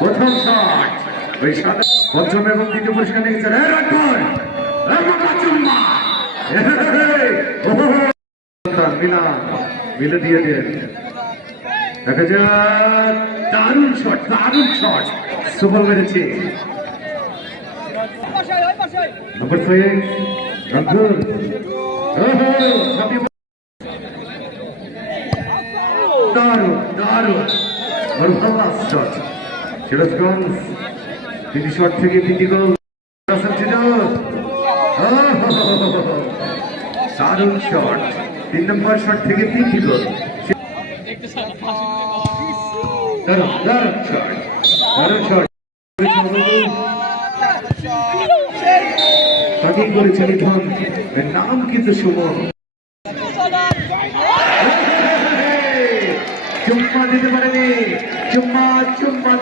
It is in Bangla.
প্রথম শট ওই সাদা পঞ্চম এবং দ্বিতীয় পুরস্কার নিয়ে গেছে মিলে দিয়ে দেন। দেখা যাক দারুণ শট, দারুণ শট, সুবল মেরেছে। নম্বর 6 রংপুর দারুণ দারুণ শট। সিরাজগঞ্জ 3 শট থেকে 3টি গোল। দারুণ শট, 3 নম্বর শট থেকে 3টি গোল। দারুণ দারুণ শট, দারুণ শট সঠিক করেছে লিখন। নাম কিন্তু সুমন। চুম্মা দিতে পারেনি, চুম্মা